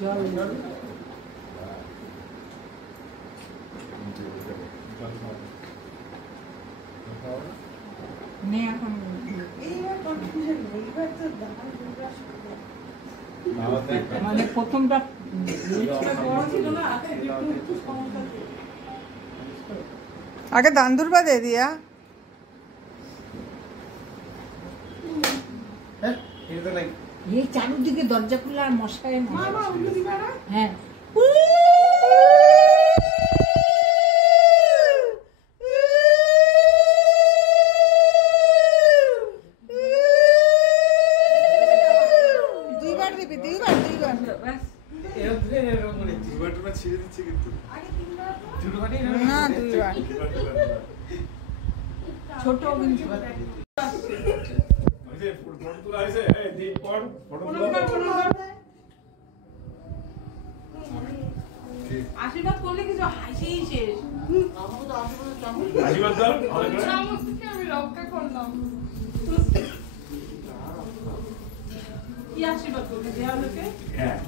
জল নে এখন মানে প্রথমটা আগে দান্দুরবা দে দিয়া এই চারুদিকে দরজা খুলে আর মশায় হ্যাঁ দুইবার দিবি দুইবার না দুইবার ছোট আশীর্বাদ করলে কিছু হাসিই শেষ আমি রক্ষা করলাম কি আশীর্বাদ করবে দেওয়ালকে হ্যাঁ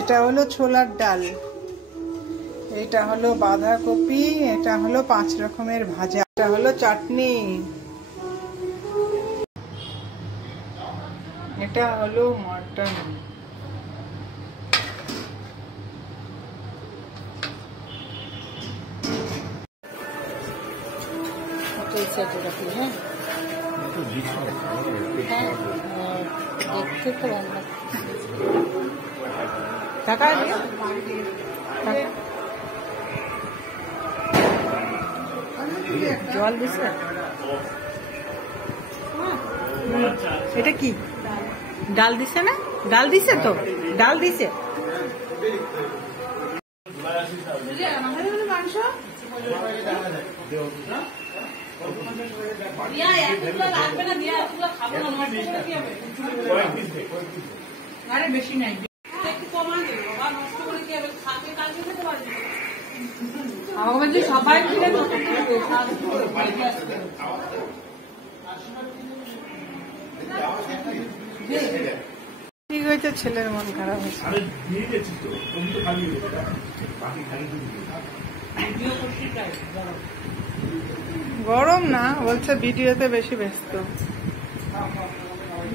এটা হলো ছোলার ডাল, এটা হলো বাঁধাকপি, এটা হলো 5 রকমের ভাজা, এটা হলো চাটনি, এটা হলো মটন, দেখতে তো ভালো টাকা জল দিছে এটা কি ডাল দিছে না? ডাল দিছে তো, ডাল দিছে মাংস বেশি নাই সবাই ঠিক হয়েছে, ছেলের মন খারাপ হয়েছে। গরম না, বলছে ভিডিওতে বেশি ব্যস্ত।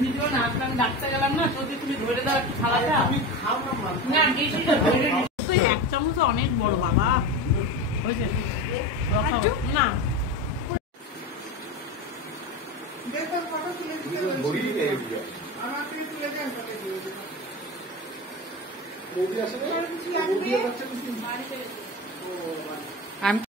ভিডিও না আসলাম, ডাক্তার গেলাম না, যদি তুমি ধরে দাও একটু খাওয়াটা না, এক চামচ অনেক বড় বাবা হয়েছে না। আমি